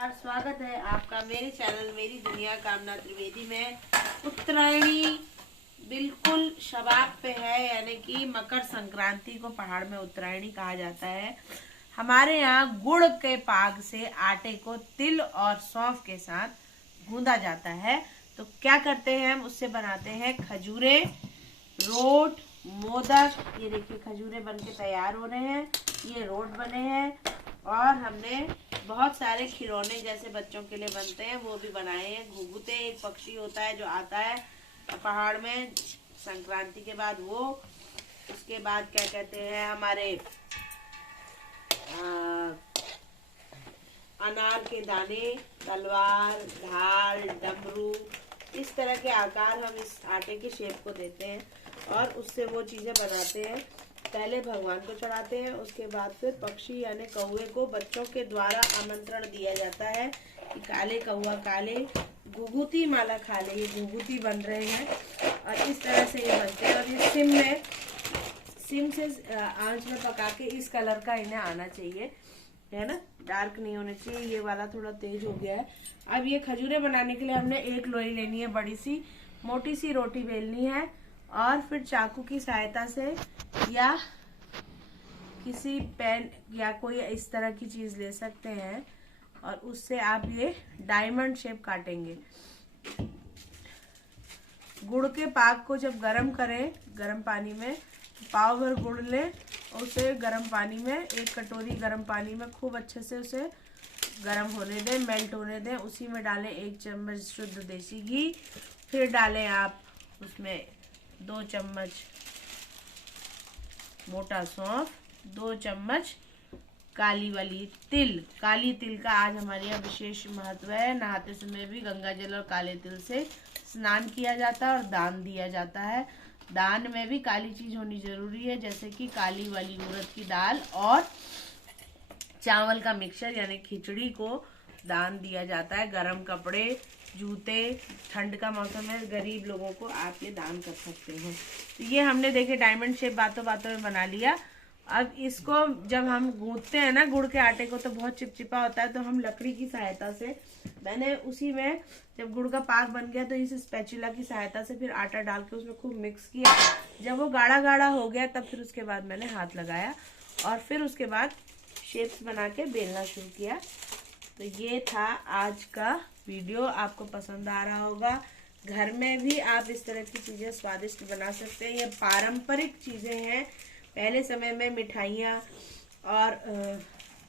और स्वागत है आपका मेरे चैनल मेरी दुनिया कामना त्रिवेदी में। उत्तरायणी बिल्कुल शबाब पे है, यानी कि मकर संक्रांति को पहाड़ में उत्तरायणी कहा जाता है। हमारे यहाँ गुड़ के पाग से आटे को तिल और सौंफ के साथ गूंदा जाता है। तो क्या करते हैं हम, उससे बनाते हैं खजूरे, रोट, मोदक। ये देखिए खजूरे बन के तैयार हो रहे हैं, ये रोट बने हैं, और हमने बहुत सारे खिलौने जैसे बच्चों के लिए बनते हैं वो भी बनाए हैं। घुघुते एक पक्षी होता है जो आता है पहाड़ में संक्रांति के बाद, वो उसके बाद क्या कहते हैं हमारे अनार के दाने, तलवार, ढाल, डमरू, इस तरह के आकार हम इस आटे के शेप को देते हैं और उससे वो चीजें बनाते हैं। पहले भगवान को चढ़ाते हैं, उसके बाद फिर पक्षी यानी कौवे को बच्चों के द्वारा आमंत्रण दिया जाता है कि काले कौवा काले घुघुती माला खा ले। ये घुघुती बन रहे हैं और इस तरह से ये बनते हैं और ये सिम से आंच में पका के इस कलर का इन्हें आना चाहिए, है ना, डार्क नहीं होना चाहिए। ये वाला थोड़ा तेज हो गया है। अब ये खजूरे बनाने के लिए हमने एक लोई लेनी है, बड़ी सी मोटी सी रोटी बेलनी है और फिर चाकू की सहायता से या किसी पेन या कोई इस तरह की चीज ले सकते हैं और उससे आप ये डायमंड शेप काटेंगे। गुड़ के पाक को जब गरम करें, गरम पानी में पाव भर गुड़ लें और उसे गरम पानी में, एक कटोरी गरम पानी में खूब अच्छे से उसे गरम होने दें, मेल्ट होने दें। उसी में डालें 1 चम्मच शुद्ध देसी घी, फिर डालें आप उसमें 2 चम्मच मोटा सौंफ, 2 चम्मच काली वाली तिल। काली तिल का आज हमारे यहाँ विशेष महत्व है। नहाते समय भी गंगा जल और काले तिल से स्नान किया जाता है और दान दिया जाता है। दान में भी काली चीज होनी जरूरी है, जैसे कि काली वाली उड़द की दाल और चावल का मिक्सचर यानी खिचड़ी को दान दिया जाता है। गरम कपड़े, जूते, ठंड का मौसम है, गरीब लोगों को आप ये दान कर सकते हैं। तो ये हमने देखे डायमंड शेप बातों बातों में बना लिया। अब इसको जब हम गूंथते हैं ना गुड़ के आटे को तो बहुत चिपचिपा होता है, तो हम लकड़ी की सहायता से, मैंने उसी में जब गुड़ का पाक बन गया तो इस स्पैचुला की सहायता से फिर आटा डाल के उसमें खूब मिक्स किया। जब वो गाढ़ा गाढ़ा हो गया तब फिर उसके बाद मैंने हाथ लगाया और फिर उसके बाद शेप्स बना के बेलना शुरू किया। तो ये था आज का वीडियो, आपको पसंद आ रहा होगा। घर में भी आप इस तरह की चीजें स्वादिष्ट बना सकते हैं। ये पारंपरिक चीजें हैं। पहले समय में मिठाइयाँ और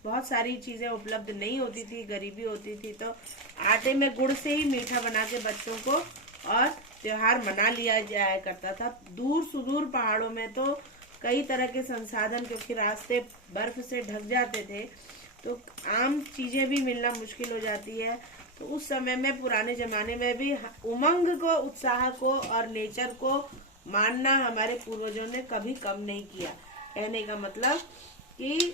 बहुत सारी चीजें उपलब्ध नहीं होती थी, गरीबी होती थी, तो आटे में गुड़ से ही मीठा बना के बच्चों को और त्योहार मना लिया जाया करता था। दूर सुदूर पहाड़ों में तो कई तरह के संसाधन, क्योंकि रास्ते बर्फ से ढक जाते थे तो आम चीजें भी मिलना मुश्किल हो जाती है। तो उस समय में, पुराने जमाने में भी उमंग को, उत्साह को और नेचर को मानना हमारे पूर्वजों ने कभी कम नहीं किया। कहने का मतलब कि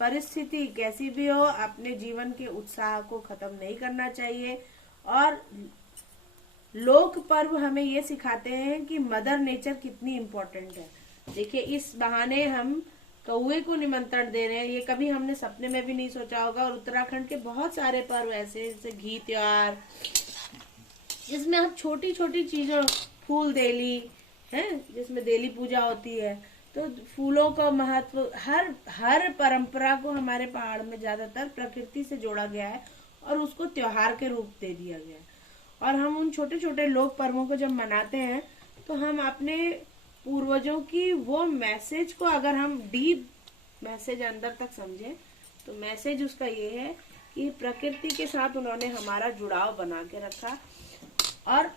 परिस्थिति कैसी भी हो, अपने जीवन के उत्साह को खत्म नहीं करना चाहिए। और लोक पर्व हमें ये सिखाते हैं कि मदर नेचर कितनी इम्पोर्टेंट है। देखिए इस बहाने हम कौवे को निमंत्रण दे रहे हैं, ये कभी हमने सपने में भी नहीं सोचा होगा। और उत्तराखंड के बहुत सारे पर्व ऐसे, जैसे घी त्योहार, जिसमें हम छोटी छोटी चीजों, फूल देली है जिसमें देली पूजा होती है, तो फूलों का महत्व, हर परंपरा को हमारे पहाड़ में ज्यादातर प्रकृति से जोड़ा गया है और उसको त्योहार के रूप दे दिया गया है। और हम उन छोटे छोटे लोक पर्वों को जब मनाते हैं तो हम अपने पूर्वजों की वो मैसेज को, अगर हम डीप मैसेज अंदर तक समझें, तो मैसेज उसका ये है कि प्रकृति के साथ उन्होंने हमारा जुड़ाव बना के रखा और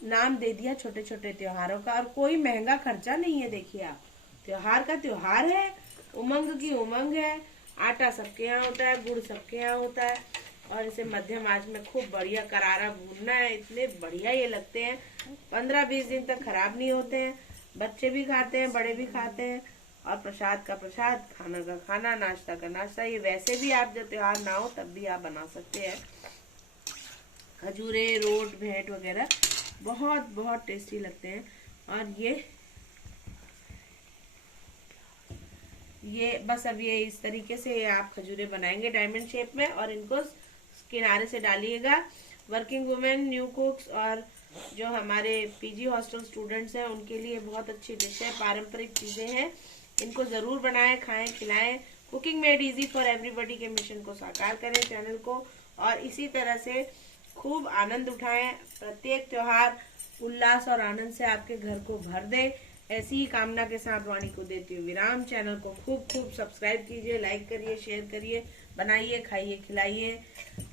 नाम दे दिया छोटे छोटे त्योहारों का। और कोई महंगा खर्चा नहीं है। देखिए आप, त्योहार का त्योहार है, उमंग की उमंग है। आटा सबके यहाँ होता है, गुड़ सबके यहाँ होता है और इसे मध्यम आंच में खूब बढ़िया करारा भूनना है। इतने बढ़िया ये लगते हैं, 15-20 दिन तक खराब नहीं होते हैं। बच्चे भी खाते हैं, बड़े भी खाते हैं। और प्रसाद का प्रसाद, खाना का खाना, नाश्ता का नाश्ता। ये वैसे भी आप जब त्योहार ना हो तब भी आप बना सकते हैं। खजूरे, रोट, भेंट वगैरह बहुत बहुत टेस्टी लगते हैं। और ये बस अब ये इस तरीके से आप खजूरे बनाएंगे डायमंड शेप में और इनको किनारे से डालिएगा। वर्किंग वुमेन, न्यू कुक्स और जो हमारे पीजी हॉस्टल स्टूडेंट्स हैं उनके लिए बहुत अच्छी डिश है, पारंपरिक चीजें हैं, इनको जरूर बनाएं, खाएं, खिलाएं। Cooking made easy for everybody के मिशन को साकार करें चैनल को, और इसी तरह से खूब आनंद उठाएं। प्रत्येक त्योहार उल्लास और आनंद से आपके घर को भर दे, ऐसी ही कामना के साथ वाणी को देती हूँ विराम। चैनल को खूब खूब सब्सक्राइब कीजिए, लाइक करिए, शेयर करिए, बनाइए, खाइए, खिलाइए।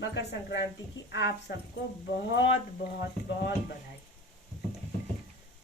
मकर संक्रांति की आप सबको बहुत बहुत बहुत बधाई।